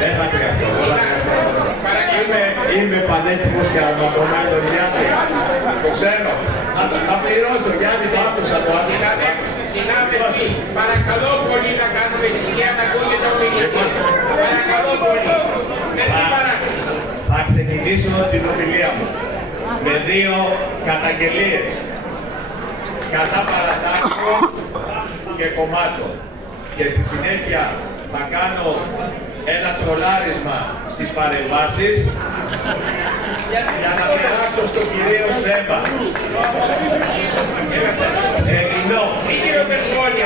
Δεν θα χρειαστώ. Είμαι πανέτοιμος για να κομμάτω Γιάννη. Το ξέρω. Θα πληρώσω, Γιάννη, θα άκουσα το άδειο. Συνάδελφοι, παρακαλώ πολύ να κάνουμε ησυχία να ακούγεται το ομιλητή. Παρακαλώ πολύ. Με την παράκληση. Θα ξεκινήσω την ομιλία μου με 2 καταγγελίες κατά παρατάξεων και κομμάτων. Και στη συνέχεια θα κάνω ένα τρολάρισμα στις παρεμβάσεις για να περάσω στο κυρίως θέμα. Ξεκινώ.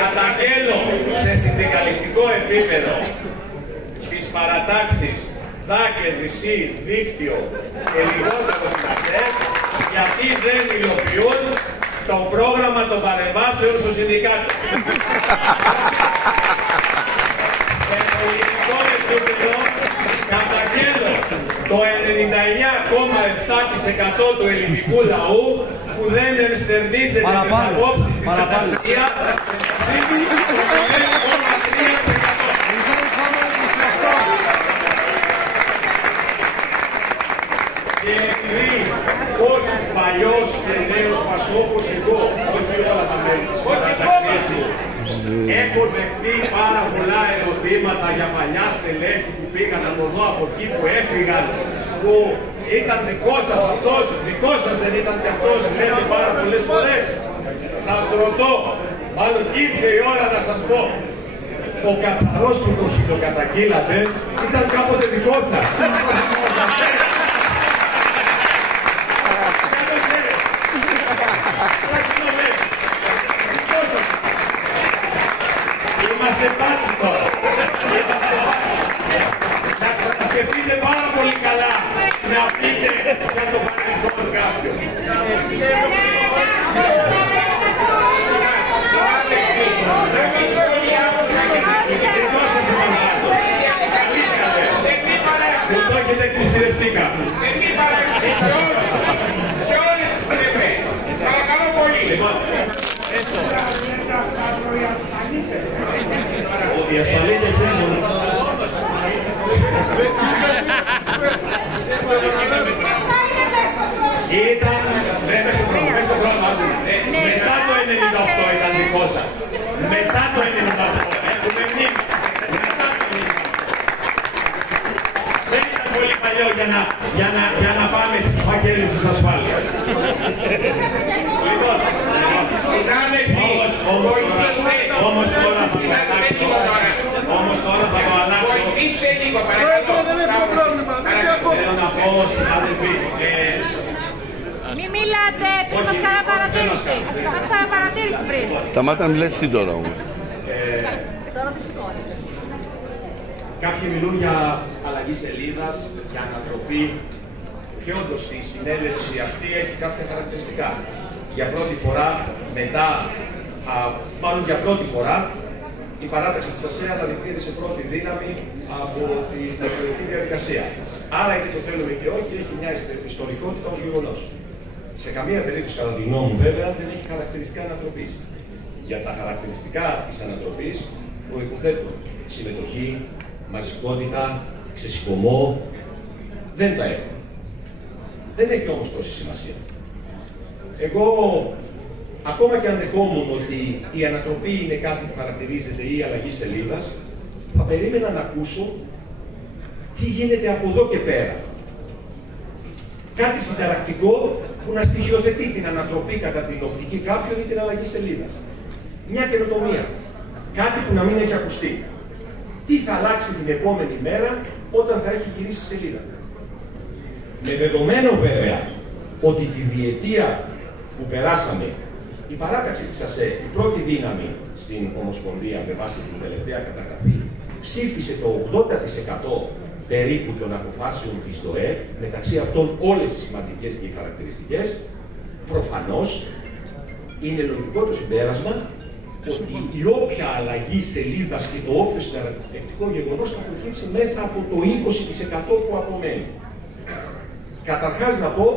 Καταγγέλω σε συνδικαλιστικό επίπεδο τις παρατάξεις ΔΑΚΕ, ΔΥΣΥ, δίκτυο και λιγότερο ΚΑΣΕ, γιατί δεν υλοποιούν το πρόγραμμα των παρεμβάσεων στο συνδικάτο. Σε πολιτικό επίπεδο καταγγέλλω το 99,7% του ελληνικού λαού που δεν ενστερνίζεται τις απόψεις της καταξία και επειδή ως παλιός και νέος Πασόκος εγώ, όχι όλα τα μέλη της παραταξίας μου, έχω δεχτεί πάρα πολλά ερωτήματα για παλιά στελέχη που πήγαν από εδώ, από εκεί που έφυγαν, που ήταν δικό σας αυτός, δικό σας δεν ήταν και αυτός, λέτε πάρα πολλές φορές. Σας ρωτώ, μάλλον ήρθε η ώρα να σας πω, ο Κατσαρός που το καταγγείλατε ήταν κάποτε δικό σας. Είμαστε πάτσι τώρα. Να ξανασκεφτείτε πάρα πολύ καλά να πείτε για το παρελθόν κάποιον. Μου το έχετε εκμυστηρευτήκα. Σε όλες τις πλευρές. Παρακαλώ πολύ. Οι ασφαλίτες έχουν. Ήταν, μες στο πρόγραμμα του, μετά το 98 ήταν δικό σας. Μετά το 98, έχουμε μνήμη. Μετά το 98. Δεν ήταν πολύ παλιό για να πάμε στους φακέλους της ασφάλειας. Λοιπόν, συνάδελφοι, όμως τώρα θα το αλλάξω. Όμως τώρα θα το αλλάξω. Βοηθήστε λίγο, παρακαλώ. Θέλω να πω, συνάδελφοι, Μην μιλάτε, πριν μας κάναμε παρατήρηση. Μας κάναμε παρατήρηση πριν. Σταμάτα να μιλάς εσύ τώρα όμως. Κάποιοι μιλούν για αλλαγή σελίδας, για ανατροπή. Και όντως η συνέλευση αυτή έχει κάποια χαρακτηριστικά. Για πρώτη φορά, μάλλον για πρώτη φορά, η παράταξη της ΑΣΕΑ αναδεικνύεται σε πρώτη δύναμη από την εκλογική διαδικασία. Άρα, είτε το θέλουμε και όχι, έχει μια ιστορικότητα ως γεγονός. Σε καμία περίπτωση, κατά τη γνώμη μου, βέβαια, δεν έχει χαρακτηριστικά ανατροπής. Για τα χαρακτηριστικά της ανατροπής προϋποθέτουν συμμετοχή, μαζικότητα, ξεσηκωμό. Δεν τα έχω. Δεν έχει όμως τόση σημασία. Εγώ, ακόμα και αν δεχόμουν ότι η ανατροπή είναι κάτι που χαρακτηρίζεται ή η αλλαγή σελίδας, θα περίμενα να ακούσω τι γίνεται από εδώ και πέρα. Κάτι συνταρακτικό που να στοιχειοθετεί την ανατροπή κατά την οπτική κάποιον ή την αλλαγή σελίδας. Μια καινοτομία. Κάτι που να μην έχει ακουστεί. Τι θα αλλάξει την επόμενη μέρα όταν θα έχει γυρίσει σελίδα. Με δεδομένο βέβαια ότι τη διετία που περάσαμε, η παράταξη της ΑΣΕ, η πρώτη δύναμη στην Ομοσπονδία με βάση την τελευταία καταγραφή, ψήφισε το 80% περίπου των αποφάσεων της ΔΟΕ, μεταξύ αυτών όλες οι σημαντικές και οι χαρακτηριστικές, προφανώς είναι λογικό το συμπέρασμα ότι η όποια αλλαγή σελίδας και το όποιο συνταρακτικό γεγονός θα προκύψει μέσα από το 20% που απομένει. Καταρχάς να πω,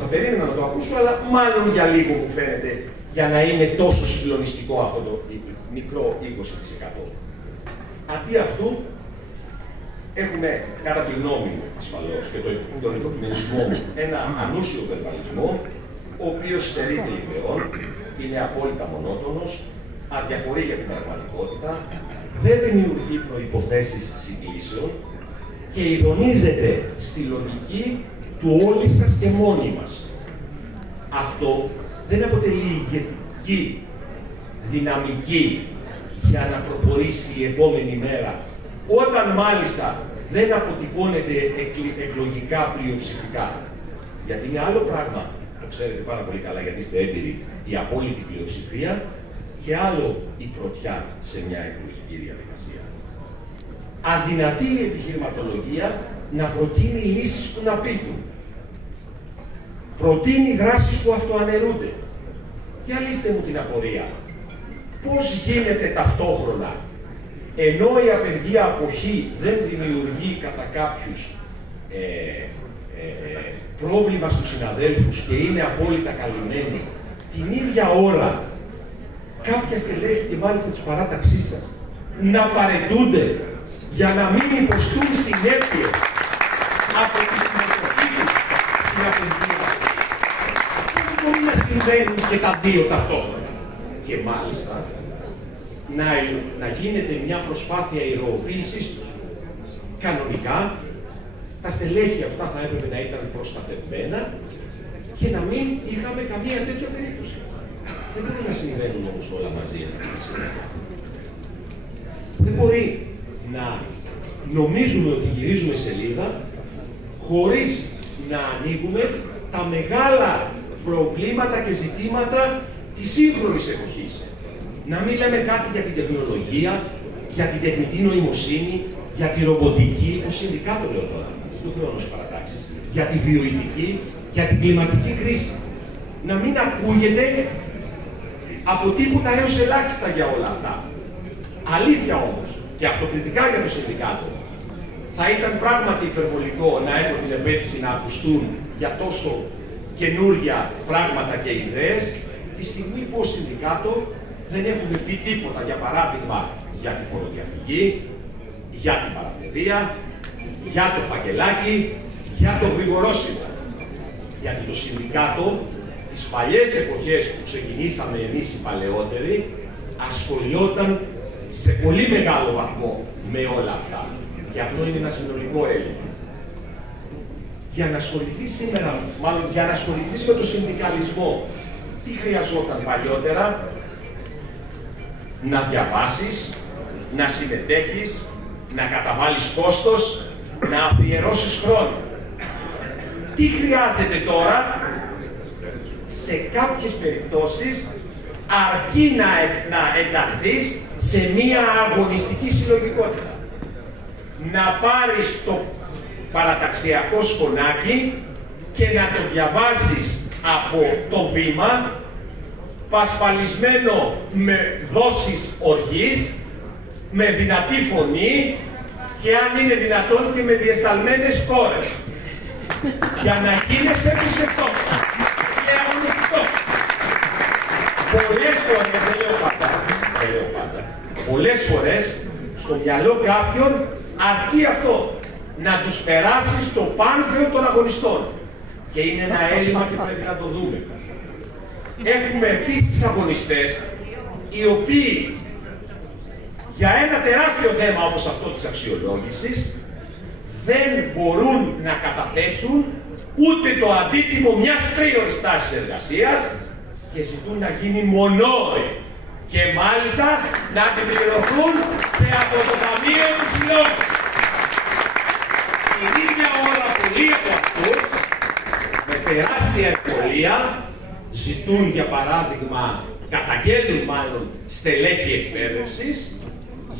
θα περίμενα να το ακούσω, αλλά μάλλον για λίγο μου φαίνεται για να είναι τόσο συγκλονιστικό αυτό το μικρό 20%. Αντί αυτού, Έχουμε, κατά τη γνώμη μου ασφαλώς και τον υποκειμενισμό μου, ένα ανούσιο βερβαλισμό, ο οποίος στερείται ιδεών, είναι απόλυτα μονότονος, αδιαφορεί για την πραγματικότητα, δεν δημιουργεί προϋποθέσεις συγκλήσεων και ειδονίζεται στη λογική του όλοι σας και μόνοι μας. Αυτό δεν αποτελεί ηγετική δυναμική για να προχωρήσει η επόμενη μέρα, όταν μάλιστα δεν αποτυπώνεται εκλογικά πλειοψηφικά. Γιατί είναι άλλο πράγμα, το ξέρετε πάρα πολύ καλά γιατί είστε έμπειροι, η απόλυτη πλειοψηφία και άλλο η πρωτιά σε μια εκλογική διαδικασία. Αδυνατεί η επιχειρηματολογία να προτείνει λύσεις που να πείθουν. Προτείνει δράσεις που αυτοαναιρούνται. Για λύστε μου την απορία. Πώς γίνεται ταυτόχρονα, ενώ η απεργία αποχή δεν δημιουργεί κατά κάποιους πρόβλημα στους συναδέλφους και είναι απόλυτα καλυμμένοι, την ίδια ώρα κάποια στελέχη και μάλιστα της παράταξής σας να παραιτούνται για να μην υποστούν συνέπειες από τη συμμετοχή τους στην απεργία. Πώς μπορεί να συμβαίνουν και τα δύο ταυτόχρονα? Και μάλιστα να γίνεται μια προσπάθεια ηρωοποίησης τους. Κανονικά, τα στελέχη αυτά θα έπρεπε να ήταν προστατευμένα και να μην είχαμε καμία τέτοια περίπτωση. Δεν μπορεί να συμβαίνουν όμως όλα μαζί. Δεν μπορεί να νομίζουμε ότι γυρίζουμε σελίδα χωρίς να ανοίγουμε τα μεγάλα προβλήματα και ζητήματα της σύγχρονης εποχής. Να μην λέμε κάτι για την τεχνολογία, για την τεχνητή νοημοσύνη, για τη ρομποτική, το συνδικάτο λέω τώρα, του χρόνου παρατάξεις, για τη βιοειδική, για την κλιματική κρίση. Να μην ακούγεται από τίποτα έως ελάχιστα για όλα αυτά. Αλήθεια όμως, και αυτοκριτικά για το συνδικάτο, θα ήταν πράγματι υπερβολικό να έχω την επέτηση να ακουστούν για τόσο καινούργια πράγματα και ιδέες, τη στιγμή που ως συνδικάτο δεν έχουμε πει τίποτα, για παράδειγμα, για τη φοροδιαφυγή, για την παραπαιδεία, για το φακελάκι, για το γρηγορόσημο. Γιατί το συνδικάτο, τις παλιές εποχές που ξεκινήσαμε εμείς οι παλαιότεροι, ασχολιόταν σε πολύ μεγάλο βαθμό με όλα αυτά. Και αυτό είναι ένα συνολικό έλλειμμα. Για να ασχοληθείς σήμερα, μάλλον για να ασχοληθείς με το συνδικαλισμό, τι χρειαζόταν παλιότερα? Να διαβάσεις, να συμμετέχεις, να καταβάλεις κόστος, να αφιερώσεις χρόνο. Τι χρειάζεται τώρα? Σε κάποιες περιπτώσεις αρκεί να ενταχθείς σε μία αγωνιστική συλλογικότητα. Να πάρεις το παραταξιακό σκονάκι και να το διαβάζεις από το βήμα, πασπαλισμένο με δόσεις οργής, με δυνατή φωνή και αν είναι δυνατόν και με διεσταλμένες κόρες. Για να γίνεσαι πιστευτός και αγωνιστικός. Πολλές φορές, δεν λέω πάντα, πολλές φορές στο μυαλό κάποιον αρκεί αυτό, να τους περάσει στο πάνθεο των αγωνιστών. Και είναι ένα έλλειμμα και πρέπει να το δούμε. Έχουμε επίσης αγωνιστές οι οποίοι για ένα τεράστιο θέμα όπως αυτό της αξιολόγησης δεν μπορούν να καταθέσουν ούτε το αντίτιμο μιας τρίωρης τάσης εργασίας και ζητούν να γίνει μονόρη και μάλιστα να επιπληρωθούν και από το Ταμείο του Συλλόγου. Την ίδια ώρα πολλοί από αυτούς με τεράστια ευκολία ζητούν, για παράδειγμα, καταγγέλνουν μάλλον στελέχη εκπαίδευσης,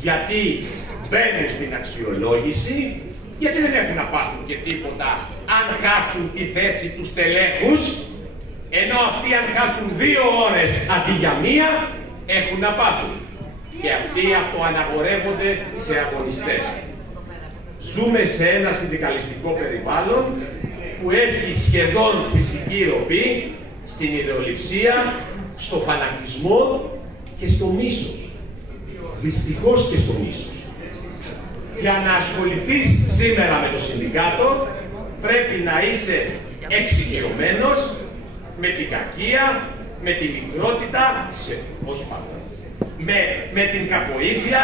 γιατί μπαίνουν στην αξιολόγηση, γιατί δεν έχουν να πάθουν και τίποτα αν χάσουν τη θέση του στελέχους, ενώ αυτοί αν χάσουν 2 ώρες αντί για 1 έχουν να πάθουν. Και αυτοί αυτοαναγορεύονται σε αγωνιστές. Ζούμε σε ένα συνδικαλιστικό περιβάλλον που έχει σχεδόν φυσική ροπή στην ιδεολειψία, στο φανατισμό και στο μίσος. Δυστυχώς και στο μίσος. Για να ασχοληθείς σήμερα με το συνδικάτο, πρέπει να είσαι εξοικειωμένος με την κακία, με τη μικρότητα, όχι πάντα, με την κακοήθεια,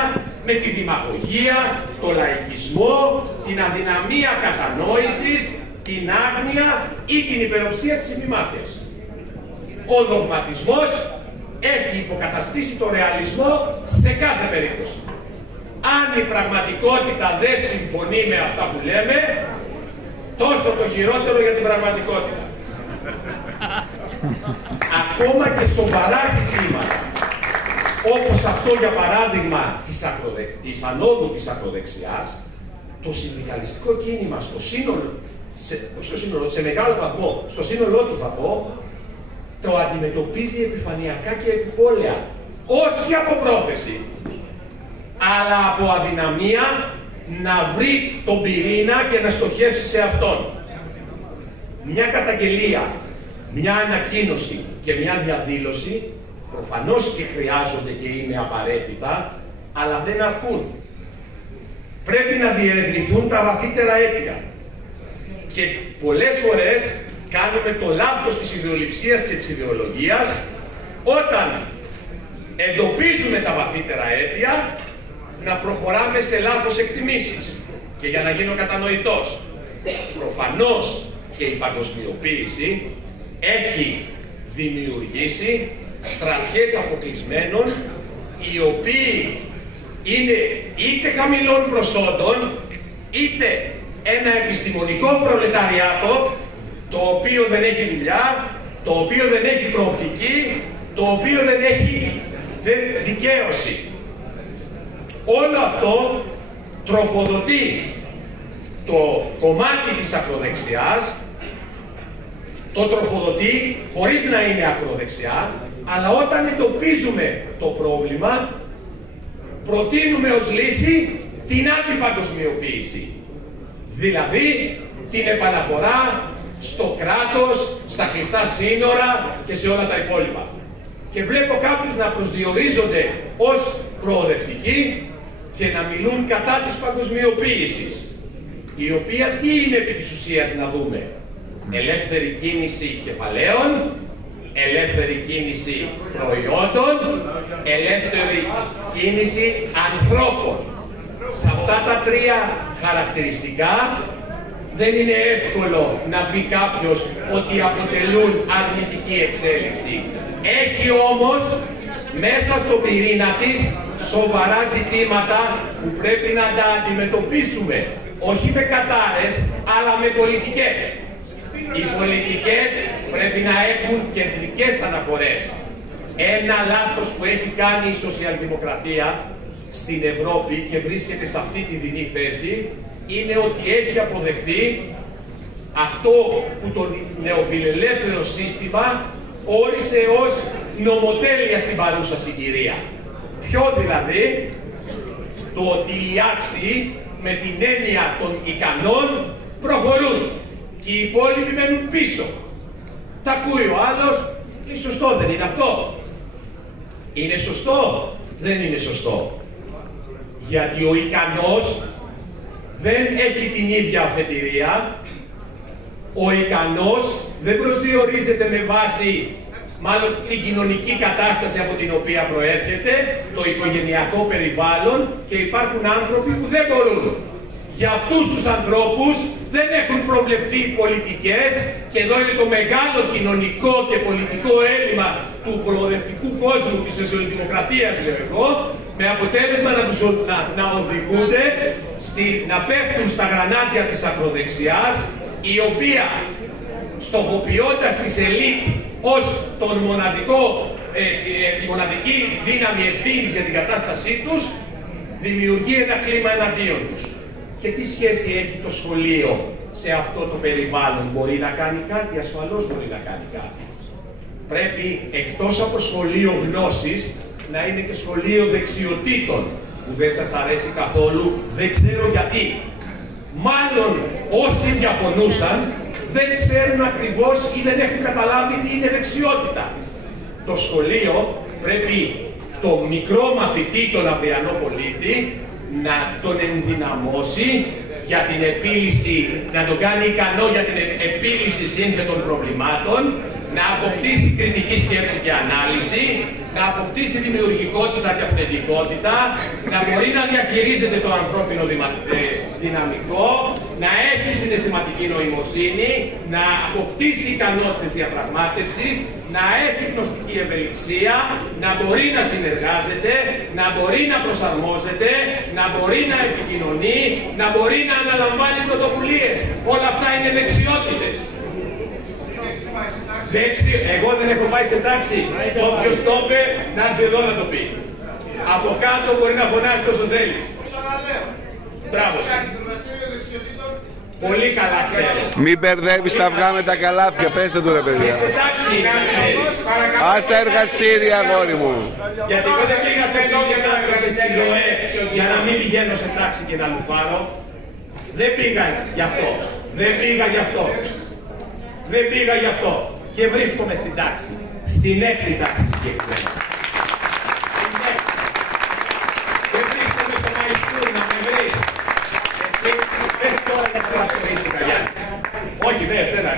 με τη δημαγωγία, το λαϊκισμό, την αδυναμία κατανόησης, την άγνοια ή την υπεροψία της ημιμάθειας. Ο δογματισμός έχει υποκαταστήσει το ρεαλισμό σε κάθε περίπτωση. Αν η πραγματικότητα δεν συμφωνεί με αυτά που λέμε, τόσο το χειρότερο για την πραγματικότητα. Ακόμα και σοβαρά ζητήματα, όπως αυτό για παράδειγμα της ανόδου της ακροδεξιάς, το συνδικαλιστικό κίνημα σε μεγάλο βαθμό, στο σύνολό του θα πω, το αντιμετωπίζει επιφανειακά και επιπόλαια. Όχι από πρόθεση, αλλά από αδυναμία να βρει τον πυρήνα και να στοχεύσει σε αυτόν. Μια καταγγελία, μια ανακοίνωση και μια διαδήλωση προφανώς και χρειάζονται και είναι απαραίτητα, αλλά δεν αρκούν. Πρέπει να διερευνηθούν τα βαθύτερα αίτια. Και πολλές φορές κάνουμε το λάθος της ιδεολειψίας και της ιδεολογίας όταν εντοπίζουμε τα βαθύτερα αίτια να προχωράμε σε λάθος εκτιμήσεις. Και για να γίνω κατανοητός, προφανώς και η παγκοσμιοποίηση έχει δημιουργήσει στρατιές αποκλεισμένων οι οποίοι είναι είτε χαμηλών προσόντων είτε ένα επιστημονικό προλεταριάτο το οποίο δεν έχει δουλειά, το οποίο δεν έχει προοπτική, το οποίο δεν έχει δικαίωση. Όλο αυτό τροφοδοτεί το κομμάτι της ακροδεξιάς, το τροφοδοτεί χωρίς να είναι ακροδεξιά, αλλά όταν εντοπίζουμε το πρόβλημα, προτείνουμε ως λύση την αντιπαγκοσμιοποίηση. Δηλαδή, την επαναφορά στο κράτος, στα κλειστά σύνορα και σε όλα τα υπόλοιπα. Και βλέπω κάποιους να προσδιορίζονται ως προοδευτικοί και να μιλούν κατά της παγκοσμιοποίησης, η οποία τι είναι επί της ουσίας να δούμε? Ελεύθερη κίνηση κεφαλαίων, ελεύθερη κίνηση προϊόντων, ελεύθερη κίνηση ανθρώπων. Σε αυτά τα τρία χαρακτηριστικά δεν είναι εύκολο να πει κάποιος ότι αποτελούν αρνητική εξέλιξη. Έχει όμως μέσα στο πυρήνα της σοβαρά ζητήματα που πρέπει να τα αντιμετωπίσουμε. Όχι με κατάρες, αλλά με πολιτικές. Οι πολιτικές πρέπει να έχουν κεντρικές αναφορές. Ένα λάθος που έχει κάνει η σοσιαλδημοκρατία στην Ευρώπη και βρίσκεται σε αυτή τη δινή θέση είναι ότι έχει αποδεχτεί αυτό που το νεοφιλελεύθερο σύστημα όρισε ως νομοτέλεια στην παρούσα συγκυρία. Ποιο δηλαδή? Το ότι οι άξιοι με την έννοια των ικανών προχωρούν και οι υπόλοιποι μένουν πίσω. Τα ακούει ο άλλος, είναι σωστό, δεν είναι αυτό? Είναι σωστό? Δεν είναι σωστό. Γιατί ο ικανός δεν έχει την ίδια αφετηρία, ο ικανός δεν προσδιορίζεται με βάση μάλλον την κοινωνική κατάσταση από την οποία προέρχεται, το οικογενειακό περιβάλλον, και υπάρχουν άνθρωποι που δεν μπορούν. Για αυτούς τους ανθρώπους δεν έχουν προβλεφθεί πολιτικές και εδώ είναι το μεγάλο κοινωνικό και πολιτικό έλλειμμα του προοδευτικού κόσμου της σοσιαλδημοκρατίας, λέω εγώ, με αποτέλεσμα να οδηγούνται να πέφτουν στα γρανάζια της ακροδεξιάς, η οποία στοχοποιώντας τις ελίτ ως τη μοναδική δύναμη ευθύνης για την κατάστασή τους, δημιουργεί ένα κλίμα εναντίον τους. Και τι σχέση έχει το σχολείο σε αυτό το περιβάλλον? Μπορεί να κάνει κάτι? Ασφαλώς μπορεί να κάνει κάτι. Πρέπει εκτός από σχολείο γνώσης να είναι και σχολείο δεξιοτήτων, που δεν σας αρέσει καθόλου, δεν ξέρω γιατί. Μάλλον όσοι διαφωνούσαν δεν ξέρουν ακριβώς ή δεν έχουν καταλάβει τι είναι δεξιότητα. Το σχολείο πρέπει το μικρό μαθητή, τον αυριανό πολίτη, να τον ενδυναμώσει για την επίλυση, να τον κάνει ικανό για την επίλυση σύνθετων προβλημάτων, να αποκτήσει κριτική σκέψη και ανάλυση, να αποκτήσει δημιουργικότητα και αυθεντικότητα, να μπορεί να διαχειρίζεται το ανθρώπινο δυναμικό, να έχει συναισθηματική νοημοσύνη, να αποκτήσει ικανότητες διαπραγμάτευσης, να έχει γνωστική ευελιξία, να μπορεί να συνεργάζεται, να μπορεί να προσαρμόζεται, να μπορεί να επικοινωνεί, να μπορεί να αναλαμβάνει πρωτοβουλίες. Όλα αυτά είναι δεξιότητες. Εγώ δεν έχω πάει σε τάξη. Όποιος το είπε, να έρθει εδώ να το πει. Από κάτω μπορεί να φωνάσει όσο θέλει. Μπράβο. Πολύ καλά ξέρω. Μην μπερδεύεις τα αυγά με τα καλάθια, πέστε του ρε παιδιά. Ας τα εργαστήρια, αγόρι μου. Γιατί εγώ δεν πήγα στο ΛΟΕ για να μην πηγαίνω σε τάξη και να λουφάρω. Δεν πήγα γι' αυτό. Δεν πήγα γι' αυτό. Δεν πήγα γι' αυτό. Και βρίσκομαι στην τάξη. Στην έκτη τάξη συγκεκριμένα. Δεν βρίσκομαι στο Μαϊσκούρ να με βρεις. Πες τώρα για τα πρακτορίστικα, Γιάννη. Όχι, δε, εσένα,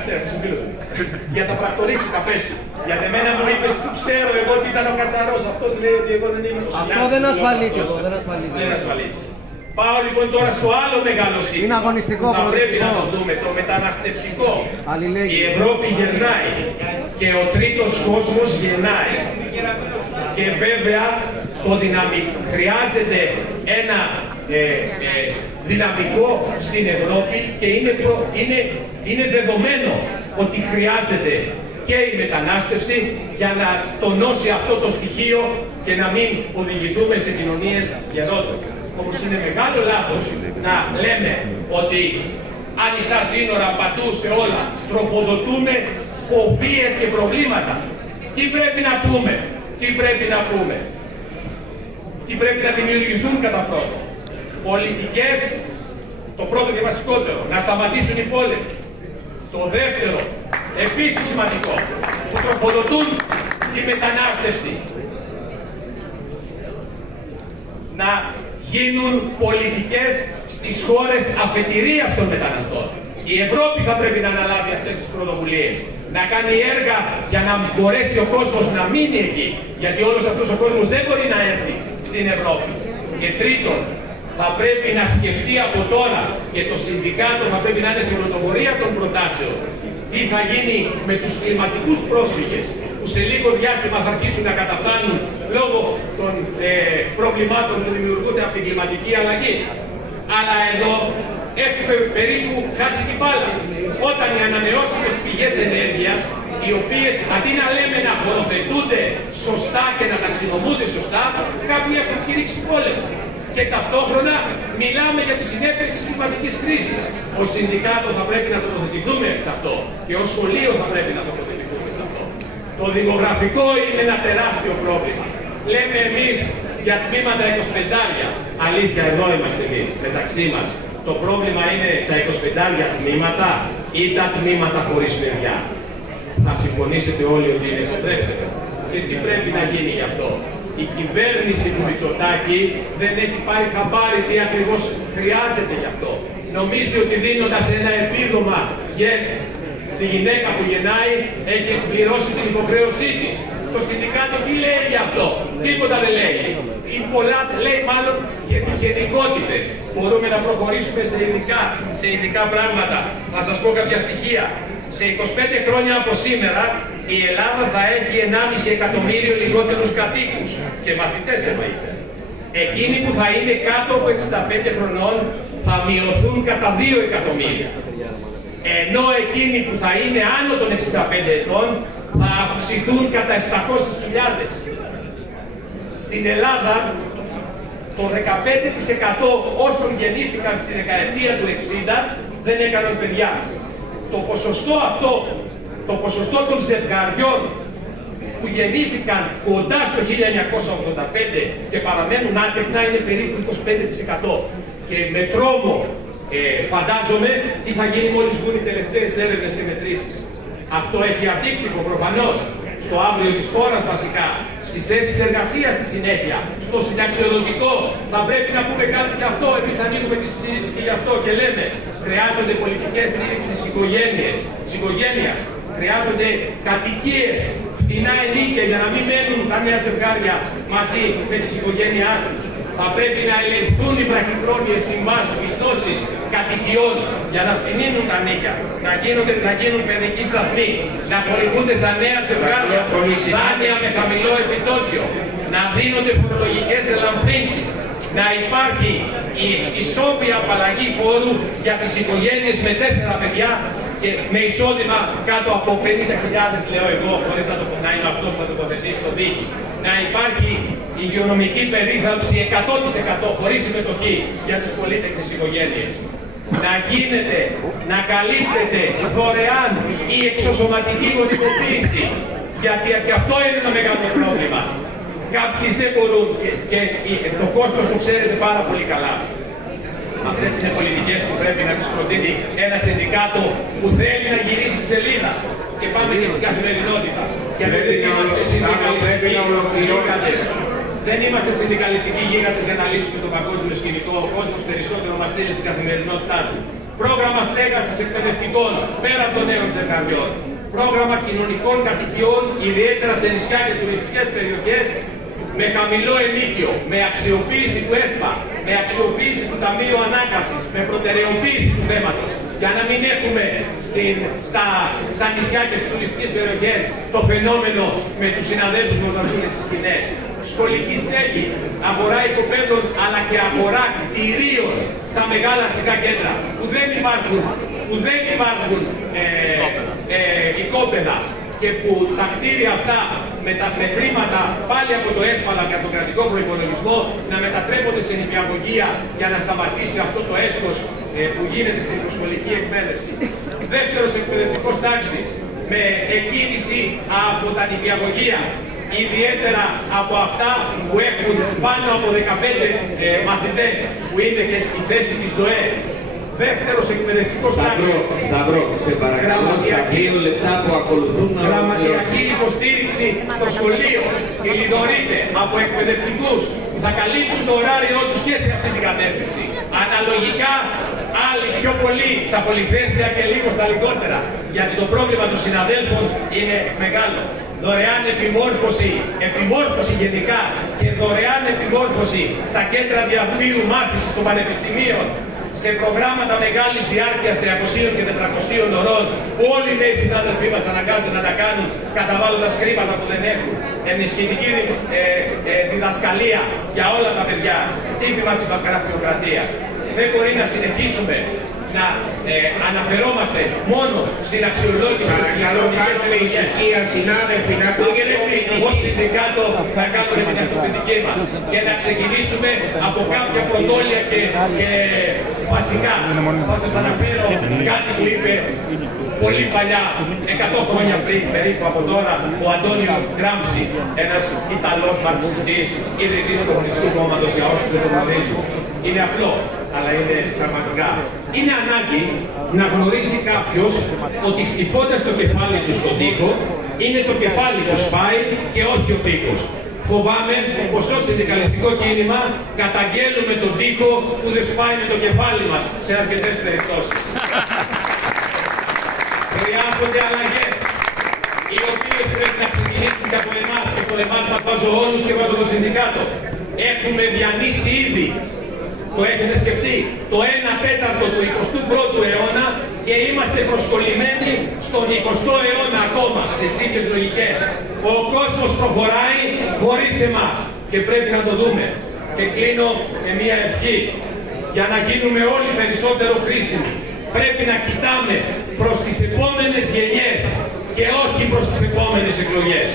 για τα πρακτορίστικα πες του. Για εμένα μου είπες που ξέρω εγώ ότι ήταν ο Κατσαρός. Αυτός λέει ότι εγώ δεν είμαι ο Σιλιάνης. Αυτό δεν ασφαλείται εδώ, δεν ασφαλείται. Πάω λοιπόν τώρα στο άλλο μεγάλο σύστημα. Είναι αγωνιστικό. Θα πρέπει να το δούμε, το μεταναστευτικό. Η Ευρώπη γερνάει και ο τρίτος κόσμος γεννάει. Και βέβαια το χρειάζεται ένα δυναμικό στην Ευρώπη και είναι δεδομένο ότι χρειάζεται και η μετανάστευση για να τονώσει αυτό το στοιχείο και να μην οδηγηθούμε σε κοινωνίες γερότερες. Όμως είναι μεγάλο λάθος να λέμε ότι ανοιχτά σύνορα παντού σε όλα τροφοδοτούμε φοβίες και προβλήματα. Τι πρέπει να πούμε, τι πρέπει να πούμε, τι πρέπει να δημιουργηθούν κατά πρώτο. Πολιτικές, το πρώτο και βασικότερο, να σταματήσουν οι πόλεμοι. Το δεύτερο, επίσης σημαντικό, που τροφοδοτούν τη μετανάστευση. Να γίνουν πολιτικές στις χώρες αφετηρίας των μεταναστών. Η Ευρώπη θα πρέπει να αναλάβει αυτές τις πρωτοβουλίες. Να κάνει έργα για να μπορέσει ο κόσμος να μείνει εκεί. Γιατί όλος αυτός ο κόσμος δεν μπορεί να έρθει στην Ευρώπη. Και τρίτον, θα πρέπει να σκεφτεί από τώρα και το συνδικάτο θα πρέπει να είναι στην πρωτοπορία των προτάσεων. Τι θα γίνει με τους κλιματικούς πρόσφυγες που σε λίγο διάστημα θα αρχίσουν να καταφτάνουν λόγω των προβλημάτων που δημιουργούνται από την κλιματική αλλαγή. Αλλά εδώ έχουμε περίπου χάσει την μπάλα. Όταν οι ανανεώσιμες πηγές ενέργειας, οι οποίες αντί να λέμε να χωροθετούνται σωστά και να ταξινομούνται σωστά, κάποιοι έχουν κηρύξει πόλεμο. Και ταυτόχρονα μιλάμε για τις συνέπειες της κλιματικής κρίσης. Ως συνδικάτο θα πρέπει να τοποθετηθούμε σε αυτό και ως σχολείο θα πρέπει να τοποθετηθούμε σε αυτό. Το δημογραφικό είναι ένα τεράστιο πρόβλημα. Λέμε εμείς για τμήματα 25. Αλήθεια, εδώ είμαστε εμείς, μεταξύ μας. Το πρόβλημα είναι τα 25 τμήματα ή τα τμήματα χωρίς παιδιά. Θα συμφωνήσετε όλοι ότι είναι το δεύτερο. Και τι πρέπει να γίνει γι' αυτό. Η κυβέρνηση του Μητσοτάκη δεν έχει πάρει χαμπάρι τι ακριβώς χρειάζεται γι' αυτό. Νομίζει ότι δίνοντας ένα επίδομα στη γυναίκα που γεννάει, έχει εκπληρώσει την υποχρέωσή της. Το συνδικάτο τι λέει γι' αυτό? Τίποτα δεν λέει. Ή πολλά λέει μάλλον γενικότητες. Μπορούμε να προχωρήσουμε σε ειδικά πράγματα. Θα σας πω κάποια στοιχεία. Σε 25 χρόνια από σήμερα η Ελλάδα θα έχει 1,5 εκατομμύριο λιγότερους κατοίκους και μαθητές εννοείται. Εκείνοι που θα είναι κάτω από 65 χρονών θα μειωθούν κατά 2 εκατομμύρια. Ενώ εκείνοι που θα είναι άνω των 65 ετών θα αυξηθούν κατά 700.000. Στην Ελλάδα το 15% όσων γεννήθηκαν στη δεκαετία του 60 δεν έκαναν παιδιά. Το ποσοστό αυτό, το ποσοστό των ζευγαριών που γεννήθηκαν κοντά στο 1985 και παραμένουν άτεκνα είναι περίπου 25%. Και με τρόμο φαντάζομαι τι θα γίνει μόλις βγουν οι τελευταίες έρευνες και μετρήσεις. Αυτό έχει αντίκτυπο προφανώς στο αύριο της χώρας βασικά, στις θέσεις εργασίας στη συνέχεια, στο συνταξιοδοτικό. Θα πρέπει να πούμε κάτι γι' αυτό. Εμείς ανοίγουμε τη συζήτηση και γι' αυτό και λέμε: χρειάζονται πολιτικές στήριξης στις οικογένειες, χρειάζονται κατοικίες, φτηνά ενίκια για να μην μένουν τα νέα ζευγάρια μαζί με τις οικογένειάς τους. Θα πρέπει να ελεγχθούν οι βραχυχρόνιες συμβάσεις, πιστώσεις κατοικιών για να φτηνίνουν τα νίκια, να γίνουν παιδικοί σταθμοί, να χορηγούνται στα νέα ζευγάρια δάνεια με χαμηλό επιτόκιο, να δίνονται φορολογικές ελαφρύνσεις, να υπάρχει η ισόβια απαλλαγή φόρου για τις οικογένειες με 4 παιδιά και με εισόδημα κάτω από 50.000, λέω εγώ, χωρίς να είναι αυτός που θα τοποθετήσει το δίκη. Να υπάρχει υγειονομική περίθαλψη 100% χωρίς συμμετοχή για τις πολύτεκνες οικογένειες. Να γίνεται, να καλύπτεται δωρεάν η εξωσωματική γονιμοποίηση, γιατί και αυτό είναι ένα μεγάλο πρόβλημα. Κάποιοι δεν μπορούν και το κόστος το ξέρετε πάρα πολύ καλά. Αυτές είναι πολιτικές που πρέπει να τις προτείνει ένα συνδικάτο που θέλει να γυρίσει σελίδα. Και πάμε και στην καθημερινότητα. Και δεν είμαστε συνδικαλιστικοί γίγαντες. Δεν είμαστε συνδικαλιστικοί γίγαντες για να λύσουμε το παγκόσμιο σκηνικό. Ο κόσμος περισσότερο μας στέλνει στην καθημερινότητά του. Πρόγραμμα στέγασης εκπαιδευτικών πέρα από των νέων ζευγαριών. Πρόγραμμα κοινωνικών κατοικιών, ιδιαίτερα σε νησιά και τουριστικές περιοχές, με χαμηλό ενίκιο, με αξιοποίηση του ΕΣΠΑ, με αξιοποίηση του Ταμείου Ανάκαμψης, με προτεραιοποίηση του θέματος, για να μην έχουμε στα νησιά και στις τουριστικές περιοχές το φαινόμενο με τους συναδέλφους μας να ζουν στις σκηνές. Σχολική στέγη, αγορά οικοπαίδων, αλλά και αγορά κτηρίων στα μεγάλα αστικά κέντρα, που δεν υπάρχουν οικόπεδα, και που τα κτίρια αυτά με χρήματα πάλι από το ΕΣΠΑ και από τον κρατικό προϋπολογισμό να μετατρέπονται σε νηπιαγωγεία για να σταματήσει αυτό το έσχος που γίνεται στην προσχολική εκπαίδευση. Δεύτερος εκπαιδευτικός τάξης με εκκίνηση από τα νηπιαγωγεία, ιδιαίτερα από αυτά που έχουν πάνω από 15 μαθητές, που είναι και η θέση της ΔΟΕ. Δεύτερος εκπαιδευτικός τάξης. Σταυρό, σε παρακαλώ, στα 2 λεπτά που ακολουθούν να γραμματιακή υποστήριξη στο σχολείο. Κυλιδωρείται από εκπαιδευτικούς που θα καλύπτουν το ωράριό τους και σε αυτή την κατεύθυνση. Αναλογικά άλλοι πιο πολύ στα πολυθέσια και λίγο στα λιγότερα. Γιατί το πρόβλημα των συναδέλφων είναι μεγάλο. Δωρεάν επιμόρφωση γενικά και δωρεάν επιμόρφωση στα κέντρα διαβίου μάθησης των πανεπιστημίων, σε προγράμματα μεγάλης διάρκειας 300 και 400 ωρών, που όλοι οι νέοι συνάδελφοί μας αναγκάζονται να τα κάνουν καταβάλλοντας χρήματα που δεν έχουν. Ενισχυτική διδασκαλία για όλα τα παιδιά. Χτύπημα της γραφειοκρατίας. Δεν μπορεί να συνεχίσουμε να αναφερόμαστε μόνο στην αξιολόγηση της κοινωνικής ησυχία, συνάδελφοι, να ως συνδικάτο θα κάνουμε την αυτοκριτική μας και να ξεκινήσουμε από κάποια πρωτόλια και βασικά. Θα σας αναφέρω κάτι που είπε πολύ παλιά, 100 χρόνια πριν περίπου από τώρα, ο Αντώνιο Γκράμψι, ένας Ιταλός μαρξιστής, ιδρυτής του Κομμουνιστικού Κόμματος, για όσους δεν το γνωρίζουν. Είναι απλό, αλλά είναι πραγματικά. Είναι ανάγκη να γνωρίσει κάποιος ότι χτυπώντας το κεφάλι του στον τοίχο, είναι το κεφάλι που σπάει και όχι ο τοίχος. Φοβάμαι πως ως συνδικαλιστικό κίνημα καταγγέλουμε τον τοίχο που δεν σπάει με το κεφάλι μας σε αρκετές περιπτώσεις. Χρειάζονται αλλαγές, οι οποίες πρέπει να ξεκινήσουν και από εμάς, και στο εμάς μας βάζω όλους και βάζω το συνδικάτο. Έχουμε διανύσει ήδη, το έχετε σκεφτεί, το 1/4 του 21ου αιώνα και είμαστε προσκολλημένοι στον 20ο αιώνα ακόμα, σε ίδιες λογικές. Ο κόσμος προχωράει χωρίς εμάς και πρέπει να το δούμε. Και κλείνω με μία ευχή, για να γίνουμε όλοι περισσότερο χρήσιμοι. Πρέπει να κοιτάμε προς τις επόμενες γενιές και όχι προς τις επόμενες εκλογές.